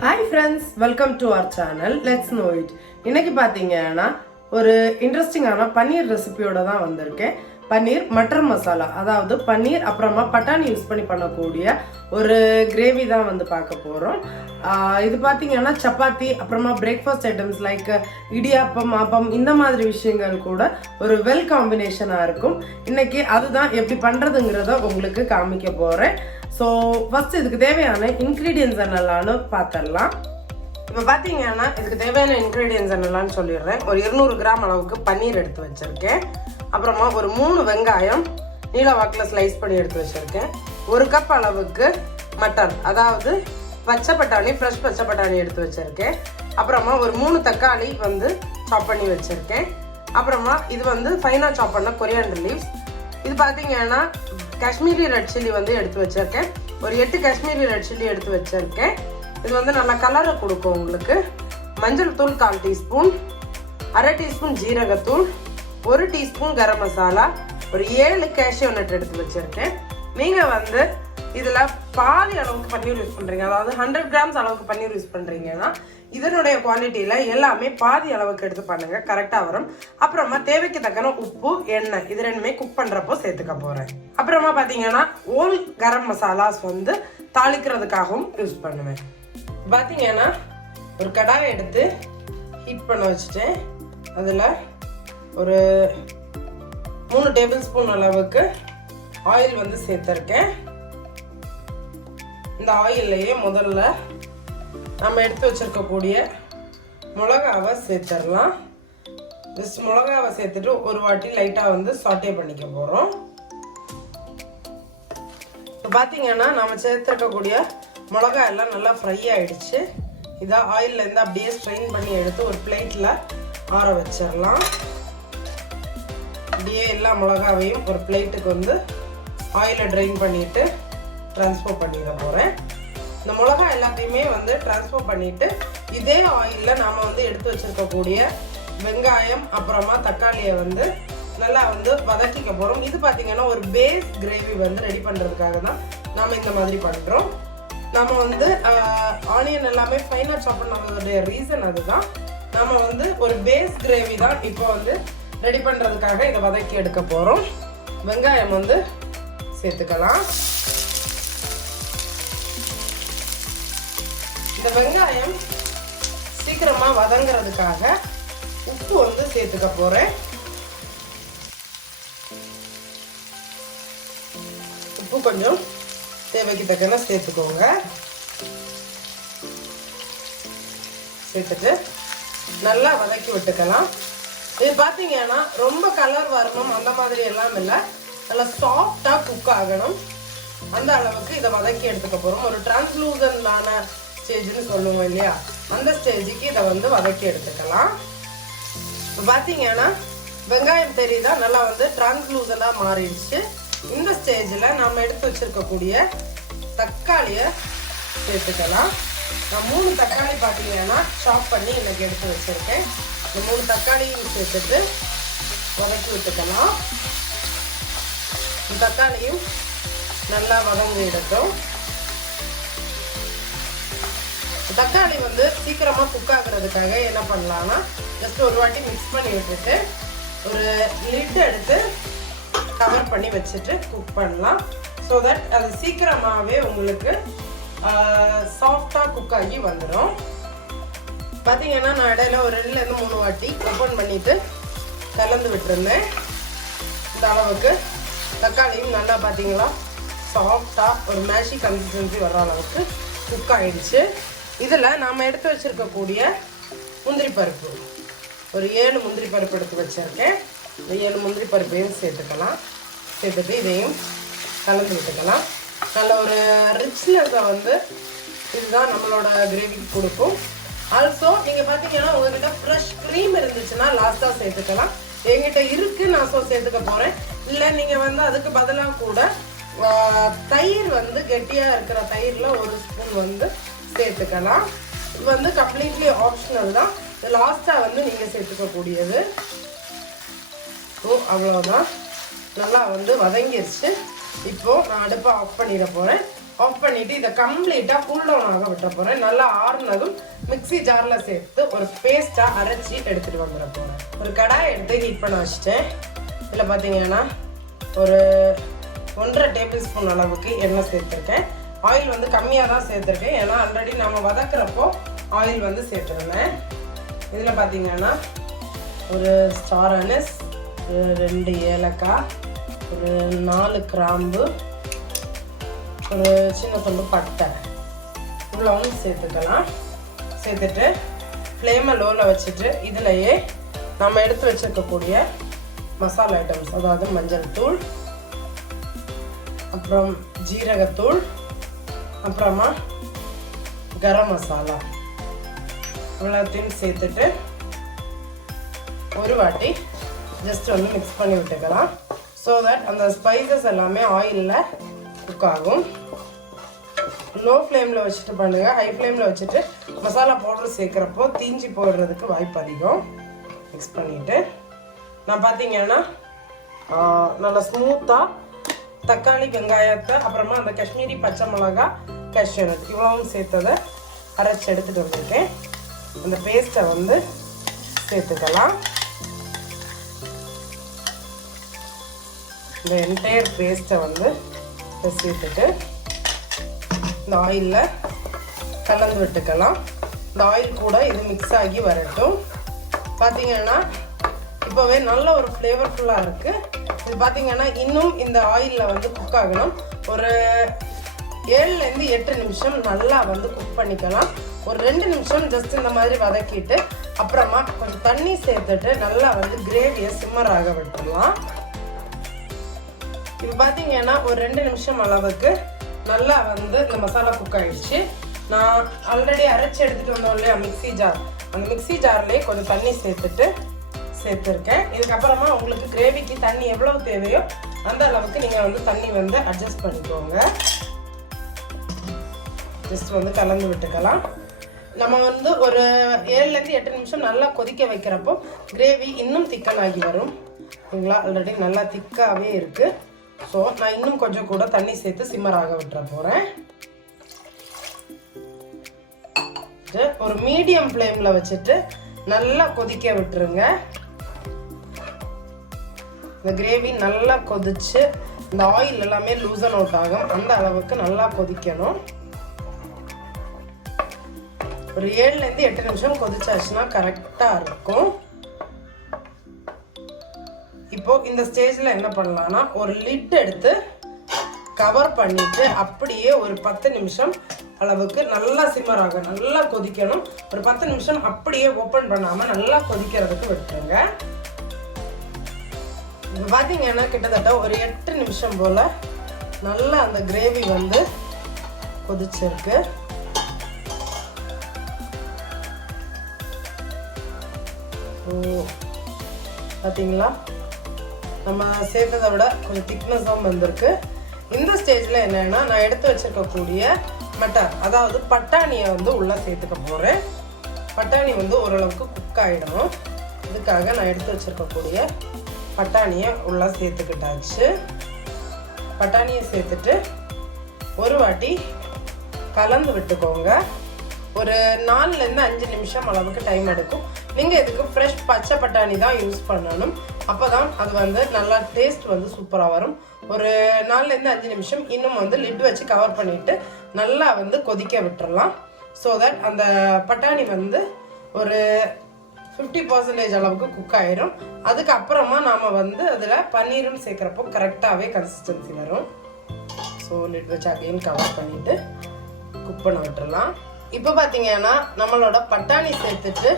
Hi friends, welcome to our channel. Let's know it. இன்னைக்கு பாத்தீங்கன்னா ஒரு இன்ட்ரெஸ்டிங்கான பன்னீர் ரெசிபியோட தான் வந்திருக்கேன். பன்னீர் மட்டர் மசாலா, அதாவது பன்னீர் அப்புறமா பட்டாணி யூஸ் பண்ணி பண்ணக்கூடிய ஒரு கிரேவி தான் வந்து பார்க்க போறோம். இது பாத்தீங்கன்னா சப்பாத்தி அப்புறமா breakfast items like idiyappam appam இந்த மாதிரி விஷயங்கள் கூட ஒரு வெல் காம்பினேஷனா இருக்கும். இன்னைக்கு அதுதான் எப்படி பண்றதுங்கிறத உங்களுக்கு காமிக்க போறேன். ஸோ ஃபர்ஸ்ட் இதுக்கு தேவையான இன்க்ரீடியன்ஸ் என்னெல்லாம்னு பார்த்துடலாம். இப்போ பார்த்தீங்கன்னா இதுக்கு தேவையான இன்க்ரீடியன்ஸ் என்னெல்லாம்னு சொல்லிடுறேன். ஒரு 200 கிராம் அளவுக்கு பன்னீர் எடுத்து வச்சுருக்கேன். அப்புறமா ஒரு 3 வெங்காயம் நீல வாக்கில் ஸ்லைஸ் பண்ணி எடுத்து வச்சுருக்கேன். 1 கப் அளவுக்கு மட்டன், அதாவது பச்சை பட்டாணி, ஃப்ரெஷ் பச்சை பட்டாணி எடுத்து வச்சுருக்கேன். அப்புறமா ஒரு 3 தக்காளி வந்து சாப் பண்ணி வச்சுருக்கேன். அப்புறமா இது வந்து ஃபைனாக சாப் பண்ண கொரியாண்டர் லீவ்ஸ். இது பார்த்தீங்கன்னா காஷ்மீரி ரெட் சில்லி வந்து எடுத்து வச்சிருக்கேன். ஒரு 8 காஷ்மீரி ரெட் சில்லி எடுத்து வச்சிருக்கேன். இது வந்து நல்லா கலரை கொடுக்கும் உங்களுக்கு. மஞ்சள் தூள் 1/4 டீஸ்பூன், 1/2 டீஸ்பூன் ஜீரகத்தூள், 1 டீஸ்பூன் கரம் மசாலா, ஒரு 7 கேஷ்யூ நட் எடுத்து வச்சிருக்கேன். நீங்கள் வந்து இதில் பாதி அளவுக்கு பன்னீர் யூஸ் பண்ணுறீங்க, அதாவது 100 கிராம்ஸ் அளவுக்கு பன்னீர் யூஸ் பண்ணுறீங்கன்னா இதனுடைய குவான்டிட்டியில் எல்லாமே பாதி அளவுக்கு எடுத்து பண்ணுங்க, கரெக்டாக வரும். அப்புறமா தேவைக்கு தக்கன உப்பு, எண்ணெய் இது ரெண்டுமே குக் பண்ணுறப்போ சேர்த்துக்க போகிறேன். அப்புறமா பார்த்தீங்கன்னா ஓல் கரம் மசாலாஸ் வந்து தாளிக்கிறதுக்காகவும் யூஸ் பண்ணுவேன். பார்த்தீங்கன்னா ஒரு கடாயை எடுத்து ஹீட் பண்ண வச்சுட்டேன். அதில் ஒரு 3 டேபிள் ஸ்பூன் அளவுக்கு ஆயில் வந்து சேர்த்துருக்கேன். இந்த ஆயில்லையே முதல்ல நம்ம எடுத்து வச்சிருக்கக்கூடிய மிளகாவை சேர்த்துடலாம். ஜஸ்ட் மிளகாவை சேர்த்துட்டு ஒரு வாட்டி லைட்டாக வந்து சாட்டே பண்ணிக்க போகிறோம். இப்போ பார்த்தீங்கன்னா நம்ம சேர்த்துருக்கக்கூடிய மிளகா எல்லாம் நல்லா ஃப்ரை ஆகிடுச்சு. இதை ஆயிலேருந்து அப்படியே ஸ்ட்ரெயின் பண்ணி எடுத்து ஒரு பிளேட்டில் ஆற வச்சிடலாம். அப்படியே எல்லா மிளகாவையும் ஒரு பிளேட்டுக்கு வந்து ஆயிலை ட்ரெயின் பண்ணிவிட்டு ட்ரான்ஸ்ஃபர் பண்ணிட போகிறேன். இந்த மிளகா எல்லாத்தையுமே வந்து ட்ரான்ஸ்ஃபர் பண்ணிவிட்டு இதே ஆயிலில் நாம் வந்து எடுத்து வச்சுருக்கக்கூடிய வெங்காயம் அப்புறமா தக்காளியை வந்து நல்லா வந்து வதக்கிக்க போகிறோம். இது பார்த்திங்கன்னா ஒரு பேஸ் கிரேவி வந்து ரெடி பண்ணுறதுக்காக தான் நாம் இந்த மாதிரி பண்ணுறோம். நம்ம வந்து ஆனியன் எல்லாமே ஃபைனாக சாப் பண்ணதுடைய ரீசன் அதுதான். நம்ம வந்து ஒரு பேஸ் கிரேவி தான் இப்போ வந்து ரெடி பண்ணுறதுக்காக இதை வதக்கி எடுக்க போகிறோம். வெங்காயம் வந்து சேர்த்துக்கலாம். இந்த வெங்காயம் சீக்கிரமா வதங்கிறதுக்காக உப்பு வந்து சேர்த்துக்க போறேன். உப்பு கொஞ்சம் தேவைக்கு தக்கன சேர்த்துக்கோங்க. சேர்த்துட்டு நல்லா வதக்கி விட்டுக்கலாம். இது பார்த்தீங்கன்னா ரொம்ப கலர் வரணும் அந்த மாதிரி எல்லாம் இல்லை, நல்லா சாஃப்டா குக் ஆகணும். அந்த அளவுக்கு இதை வதக்கி எடுத்துக்க போறோம். ஒரு டிரான்ஸ்லூசன்டான ஸ்டேஜ்னு சொல்லுவோம் இல்லையா, அந்த ஸ்டேஜுக்கு இதை வந்து வதக்கி எடுத்துக்கலாம். இப்போ பார்த்தீங்கன்னா வெங்காயம் தெரியுதா, நல்லா வந்து டிரான்ஸ்லூசண்டாக மாறிடுச்சு. இந்த ஸ்டேஜில் நம்ம எடுத்து வச்சிருக்கக்கூடிய தக்காளியை சேர்த்துக்கலாம். நான் 3 தக்காளி பார்த்தீங்கன்னா சாப் பண்ணி எனக்கு எடுத்து வச்சிருக்கேன். இந்த 3 தக்காளியும் சேர்த்துட்டு வதக்கி விட்டுக்கலாம். இந்த தக்காளியும் நல்லா வதங்கி எடுத்தோம். தக்காளி வந்து சீக்கிரமா குக் ஆகுறதுக்காக என்ன பண்ணலாம்னா ஜஸ்ட் ஒரு வாட்டி மிக்ஸ் பண்ணி விட்டுட்டு ஒரு லிட் எடுத்து கவர் பண்ணி வச்சுட்டு குக் பண்ணலாம். ஸோ தட் அது சீக்கிரமாகவே உங்களுக்கு சாஃப்டாக குக் ஆகி வந்துடும். பார்த்தீங்கன்னா நான் இடையில ஒரு 2லேருந்து 3 வாட்டி ஓப்பன் பண்ணிட்டு கலந்து விட்டுருந்தேன். இந்த அளவுக்கு தக்காளியும் நல்லா பார்த்தீங்களா சாஃப்டாக ஒரு மேஷி கன்சிஸ்டன்சி வர்ற அளவுக்கு குக் ஆகிடுச்சு. இதில் நாம் எடுத்து வச்சுருக்கக்கூடிய முந்திரி பருப்பு, ஒரு 7 முந்திரி பருப்பு எடுத்து வச்சுருக்கேன். இந்த 7 முந்திரி பருப்பையும் சேர்த்துக்கலாம். சேர்த்துட்டு இதையும் கலந்து விட்டுக்கலாம். நல்ல ஒரு ரிச்னஸை வந்து இதுதான் நம்மளோட கிரேவிக்கு கொடுக்கும். ஆல்சோ நீங்கள் பார்த்தீங்கன்னா உங்ககிட்ட ஃப்ரெஷ் க்ரீம் இருந்துச்சுன்னா லாஸ்ட்டாக சேர்த்துக்கலாம். என்கிட்ட இருக்குது, நான் சேர்த்துக்க போகிறேன். இல்லை நீங்கள் வந்து அதுக்கு பதிலாக கூட தயிர் வந்து கெட்டியாக இருக்கிற தயிரில் 1 ஸ்பூன் வந்து சேர்த்துக்கலாம். இது வந்து கம்ப்ளீட்லி ஆப்ஷனல் தான். லாஸ்ட்டாக வந்து நீங்கள் சேர்த்துக்கக்கூடியது. ஸோ அவ்வளோதான், நல்லா வந்து வதங்கிருச்சு. இப்போது நான் அடுப்பை ஆஃப் பண்ணிட போகிறேன். ஆஃப் பண்ணிட்டு இதை கம்ப்ளீட்டா கூல் டவுன் ஆக விட்ட போறேன். நல்லா ஆறுனதும் மிக்ஸி ஜார்ல சேர்த்து ஒரு பேஸ்டா அரைச்சி எடுத்துட்டு வந்துட போறேன். ஒரு கடாயை எடுத்து ஹீட் பண்ண வச்சுட்டேன். இதில் பார்த்தீங்கன்னா ஒரு 1.5 டேபிள் ஸ்பூன் அளவுக்கு எண்ணெய் சேர்த்துருக்கேன். ஆயில் வந்து கம்மியாக தான் சேர்த்துருக்கேன், ஏன்னா ஆல்ரெடி நம்ம வதக்குறப்போ ஆயில் வந்து சேர்த்துருந்தேன். இதில் பார்த்தீங்கன்னா ஒரு ஸ்டார் அனிஸ், 2 ஏலக்காய், ஒரு 4 கிராம்பு, ஒரு சின்ன துண்டு பட்டை இவ்வளவும் சேர்த்துக்கலாம். சேர்த்துட்டு ஃப்ளேமை லோவில் வச்சுட்டு இதுலையே நம்ம எடுத்து வச்சுருக்கக்கூடிய மசாலா ஐட்டம்ஸ், அதாவது மஞ்சள் தூள், அப்புறம் ஜீரகத்தூள், அப்புறமா கரம் மசாலா இவ்வளோத்தையும் சேர்த்துட்டு ஒரு வாட்டி ஜஸ்ட் வந்து மிக்ஸ் பண்ணி விட்டுக்கலாம். ஸோ தட் அந்த ஸ்பைசஸ் எல்லாமே ஆயிலில் குக் ஆகும். லோ ஃப்ளேமில் வச்சுட்டு பண்ணுங்க. ஹை ஃப்ளேமில் வச்சுட்டு மசாலா பவுடர் சேர்க்குறப்போ தீஞ்சி போடுறதுக்கு வாய்ப்பு அதிகம். மிக்ஸ் பண்ணிவிட்டு நான் பார்த்தீங்கன்னா நல்லா ஸ்மூத்தாக தக்காளி, வெங்காயத்தை, அப்புறமா அந்த காஷ்மீரி பச்சை மிளகா, கேஷ்யூநட் இவ்வளவும் சேர்த்ததை அரைச்சி எடுத்துகிட்டு வந்திருக்கேன். அந்த பேஸ்ட்டை வந்து சேர்த்துக்கலாம். இந்த என்டையர் பேஸ்ட்டை வந்து சேர்த்துட்டு இந்த ஆயிலில் கலந்து விட்டுக்கலாம். இந்த ஆயில் கூட இது மிக்ஸ் ஆகி வரட்டும். பார்த்தீங்கன்னா இப்போவே நல்ல ஒரு ஃப்ளேவர்ஃபுல்லாக இருக்குது. இது பார்த்தீங்கன்னா இன்னும் இந்த ஆயிலில் வந்து குக் ஆகணும். ஒரு 7லேருந்து 8 நிமிஷம் நல்லா வந்து குக் பண்ணிக்கலாம். ஒரு 2 நிமிஷம் ஜஸ்ட் இந்த மாதிரி வதக்கிட்டு அப்புறமா கொஞ்சம் தண்ணி சேர்த்துட்டு நல்லா வந்து கிரேவியை சிம்மர் ஆக விட்டுடலாம். இப்போ பார்த்தீங்கன்னா ஒரு 2 நிமிஷம் அளவுக்கு நல்லா வந்து இந்த மசாலா குக் ஆகிடுச்சு. நான் ஆல்ரெடி அரைச்சி எடுத்துகிட்டு வந்தோம் இல்லையா மிக்ஸி ஜார், அந்த மிக்ஸி ஜார்லேயே கொஞ்சம் தண்ணி சேர்த்துருக்கேன். இதுக்கப்புறமா உங்களுக்கு கிரேவிக்கு தண்ணி எவ்வளவு தேவையோ அந்த அளவுக்கு நீங்கள் வந்து தண்ணி வந்து அட்ஜஸ்ட் பண்ணிக்கோங்க. ஜஸ்ட் வந்து கலந்து விட்டுக்கலாம். நம்ம வந்து ஒரு 7லேருந்து 8 நிமிஷம் நல்லா கொதிக்க வைக்கிறப்போ கிரேவி இன்னும் திக்கன் ஆகி வரும். சரிங்களா? ஆல்ரெடி நல்லா திக்காகவே இருக்குது. ஸோ நான் இன்னும் கொஞ்சம் கூட தண்ணி சேர்த்து சிம்மராக விட்டுற போகிறேன். ஒரு மீடியம் ஃப்ளேமில் வச்சுட்டு நல்லா கொதிக்க விட்டுருங்க. இந்த கிரேவி நல்லா கொதிச்சு இந்த ஆயில் எல்லாமே லூசன் அவுட் ஆகும். அந்த அளவுக்கு நல்லா கொதிக்கணும். ஒரு 7லேருந்து 8 நிமிஷம் கொதிச்சாச்சுன்னா கரெக்டாக இருக்கும். இப்போ இந்த ஸ்டேஜில் என்ன பண்ணலாம்னா ஒரு லிட் எடுத்து கவர் பண்ணிட்டு அப்படியே ஒரு 10 நிமிஷம் அளவுக்கு நல்லா சிம்மர் ஆகும். நல்லா கொதிக்கணும். ஒரு 10 நிமிஷம் அப்படியே ஓப்பன் பண்ணாமல் நல்லா கொதிக்கிறதுக்கு விட்டுருங்க. இப்போ பார்த்தீங்கன்னா கிட்டத்தட்ட ஒரு 8 நிமிஷம் போல் நல்லா அந்த கிரேவி வந்து கொதிச்சிருக்கு. பார்த்தீங்களா, நம்ம சேர்த்ததை விட கொஞ்சம் திக்னஸாகவும் வந்திருக்கு. இந்த ஸ்டேஜில் என்னென்னா நான் எடுத்து வச்சுருக்கக்கூடிய மட்டர், அதாவது பட்டாணியை வந்து உள்ளே சேர்த்துக்க போகிறேன். பட்டாணி வந்து ஓரளவுக்கு குக் ஆகிடணும். இதுக்காக நான் எடுத்து வச்சுருக்கக்கூடிய பட்டாணியை உள்ளே சேர்த்துக்கிட்டாச்சு. பட்டாணியை சேர்த்துட்டு ஒரு வாட்டி கலந்து விட்டுக்கோங்க. ஒரு 4லேருந்து 5 நிமிஷம் அளவுக்கு டைம் எடுக்கும். நீங்கள் இதுக்கு ஃப்ரெஷ் பச்சை பட்டாணி தான் யூஸ் பண்ணணும். அப்போ தான் அது வந்து நல்லா டேஸ்ட் வந்து சூப்பராக வரும். ஒரு 4லேருந்து 5 நிமிஷம் இன்னும் வந்து லிட் வச்சு கவர் பண்ணிவிட்டு நல்லா வந்து கொதிக்க விட்டுறலாம். ஸோ தட் அந்த பட்டாணி வந்து ஒரு 50% அளவுக்கு குக் ஆயிரும். அதுக்கப்புறமா நாம் வந்து அதில் பன்னீரும் சேர்க்குறப்போ கரெக்டாகவே கன்சிஸ்டன்சி வரும். ஸோ லிட் வச்சு அகைன் கவர் பண்ணிவிட்டு குக் பண்ண விட்டுறலாம். இப்போ பார்த்தீங்கன்னா நம்மளோட பட்டாணி சேர்த்துட்டு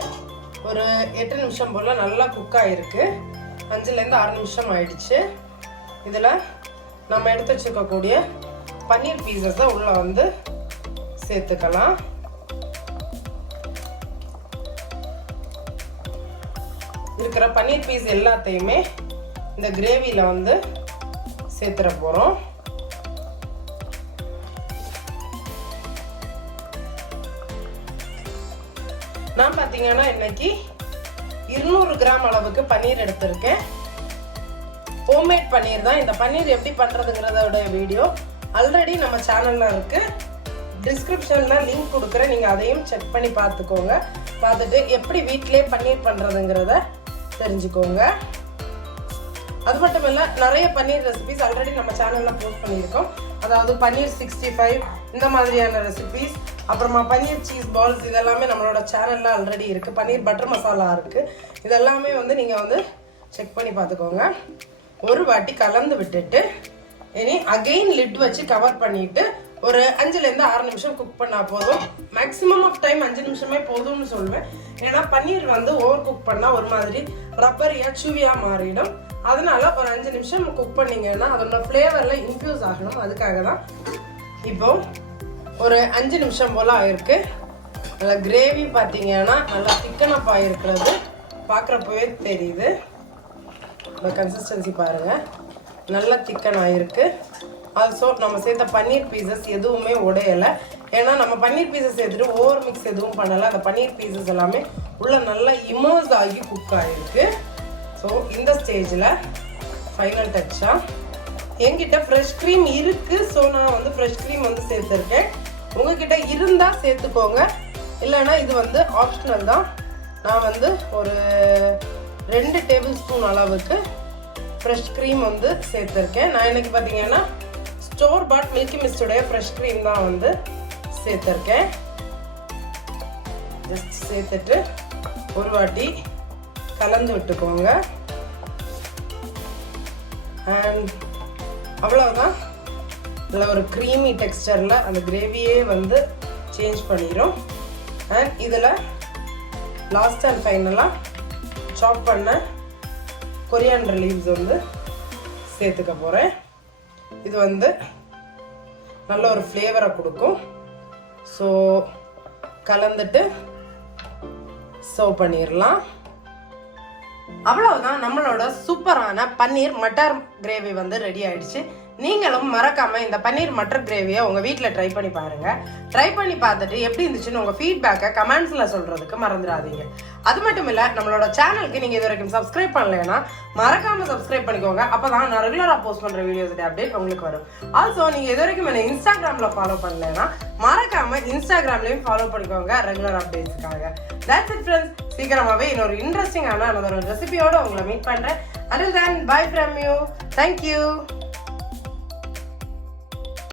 ஒரு 8 நிமிஷம் போல் நல்லா குக் ஆகிருக்கு. 5லேருந்து 6 நிமிஷம் ஆயிடுச்சு. இதில் நம்ம எடுத்து வச்சுருக்கக்கூடிய பன்னீர் பீசஸை உள்ளே வந்து சேர்த்துக்கலாம். இருக்கிற பன்னீர் பீஸ் எல்லாத்தையுமே இந்த கிரேவியில் வந்து சேர்த்துட போகிறோம். நான் பார்த்தீங்கன்னா இன்னைக்கு 200 கிராம் அளவுக்கு பன்னீர் எடுத்திருக்கேன். ஹோம்மேட் பன்னீர் தான். இந்த பன்னீர் எப்படி பண்ணுறதுங்கிறதோட வீடியோ ஆல்ரெடி நம்ம சேனல்ல இருக்கு, டிஸ்கிரிப்ஷன்ல லிங்க் கொடுக்குறேன், நீங்க அதையும் செக் பண்ணி பார்த்துக்கோங்க. பார்த்துட்டு எப்படி வீட்டிலே பன்னீர் பண்றதுங்கிறத தெரிஞ்சுக்கோங்க. அது மட்டும் இல்லை, நிறைய பன்னீர் ரெசிபிஸ் ஆல்ரெடி நம்ம சேனல்ல போஸ்ட் பண்ணியிருக்கோம். அதாவது பன்னீர் 65 இந்த மாதிரியான ரெசிபிஸ், அப்புறமா பன்னீர் சீஸ் பால்ஸ், இதெல்லாமே நம்மளோட சேனல்ல ஆல்ரெடி இருக்கு. பன்னீர் பட்டர் மசாலா இருக்கு. இதெல்லாமே வந்து நீங்க வந்து செக் பண்ணி பார்த்துக்கோங்க. ஒரு வாட்டி கலந்து விட்டுட்டு இனி அகெயின் லிட் வச்சு கவர் பண்ணிட்டு ஒரு 5லேருந்து 6 நிமிஷம் குக் பண்ணா போதும். மேக்ஸிமம் ஆஃப் டைம் 5 நிமிஷமே போதும்னு சொல்லுவேன். ஏன்னா பன்னீர் வந்து ஓவர் குக் பண்ணா ஒரு மாதிரி ரப்பரியா சூவியா மாறிடும். அதனால ஒரு 5 நிமிஷம் குக் பண்ணீங்கன்னா அதோட ஃப்ளேவர்ல இன்ஃபியூஸ் ஆகணும். அதுக்காக தான். இப்போ ஒரு 5 நிமிஷம் போல ஆயிருக்கு. நல்ல கிரேவி பார்த்தீங்கன்னா நல்லா திக்கனப் ஆகிருக்கிறது பார்க்குறப்பவே தெரியுது. இந்த கன்சிஸ்டன்சி பாருங்க, நல்லா திக்கன் ஆயிருக்கு. ஆல்சோ நம்ம சேர்த்த பன்னீர் பீசஸ் எதுவுமே உடையலை. ஏன்னா நம்ம பன்னீர் பீசஸ் சேர்த்துட்டு ஓவர் மிக்ஸ் எதுவும் பண்ணலை. அந்த பன்னீர் பீசஸ் எல்லாமே உள்ள நல்லா இமர்ஸ் ஆகி குக் ஆகிருக்கு. ஸோ இந்த ஸ்டேஜில் ஃபைனல் டச்சாக என்கிட்ட ஃப்ரெஷ் க்ரீம் இருக்குது. ஸோ நான் வந்து ஃப்ரெஷ் க்ரீம் வந்து சேர்த்துருக்கேன். உங்ககிட்ட இருந்தால் சேர்த்துக்கோங்க, இல்லைன்னா இது வந்து ஆப்ஷனல் தான். நான் வந்து ஒரு 2 டேபிள் ஸ்பூன் அளவுக்கு ஃப்ரெஷ் க்ரீம் வந்து சேர்த்துருக்கேன். நான் எனக்கு பார்த்தீங்கன்னா ஸ்டோர் பாட் மில்கி மிஸ்டுடைய ஃப்ரெஷ் க்ரீம் தான் வந்து சேர்த்துருக்கேன். ஜஸ்ட் சேர்த்துட்டு ஒரு வாட்டி கலந்து விட்டுக்கோங்க. அண்ட் அவ்வளோதான். இதில் ஒரு க்ரீமி டெக்ஸ்டரில் அந்த கிரேவியே வந்து சேஞ்ச் பண்ணிடும். அண்ட் இதில் லாஸ்ட் அண்ட் ஃபைனலாக சாப் பண்ண கொரியாண்டர் லீவ்ஸ் வந்து சேர்த்துக்க போகிறேன். இது வந்து நல்ல ஒரு ஃப்ளேவரை கொடுக்கும். ஸோ கலந்துட்டு சர்வ் பண்ணிடலாம். அவ்வளவுதான், நம்மளோட சூப்பரான பன்னீர் மட்டர் கிரேவி வந்து ரெடி ஆயிடுச்சு. நீங்களும் மறக்காம இந்த பன்னீர் மட்டர் கிரேவியை உங்க வீட்டில் ட்ரை பண்ணி பாருங்க. ட்ரை பண்ணி பார்த்துட்டு எப்படி இருந்துச்சுன்னு உங்க ஃபீட்பேக்கை கமெண்ட்ஸ்ல சொல்றதுக்கு மறந்துடாதீங்க. அது மட்டும் இல்ல, நம்மளோட சேனலுக்கு நீங்க இது வரைக்கும் சப்ஸ்கிரைப் பண்ணலைன்னா மறக்காம சப்ஸ்கிரைப் பண்ணிக்கோங்க. அப்பதான் நான் ரெகுலரா போஸ்ட் பண்ற வீடியோஸ் அப்டேட் உங்களுக்கு வரும். ஆல்சோ நீங்க இது வரைக்கும் என்ன இன்ஸ்டாகிராம்ல ஃபாலோ பண்ணலைன்னா மறக்காம இன்ஸ்டாகிராம்லயும் ஃபாலோ பண்ணிக்கோங்க ரெகுலர் அப்டேட்ஸ்க்காக. That's it friends. சீக்கிரமாவே இன்னொரு இன்ட்ரெஸ்டிங்கான ரெசிபியோட உங்களை மீட் பண்றேன். Until then, bye from you. Thank you.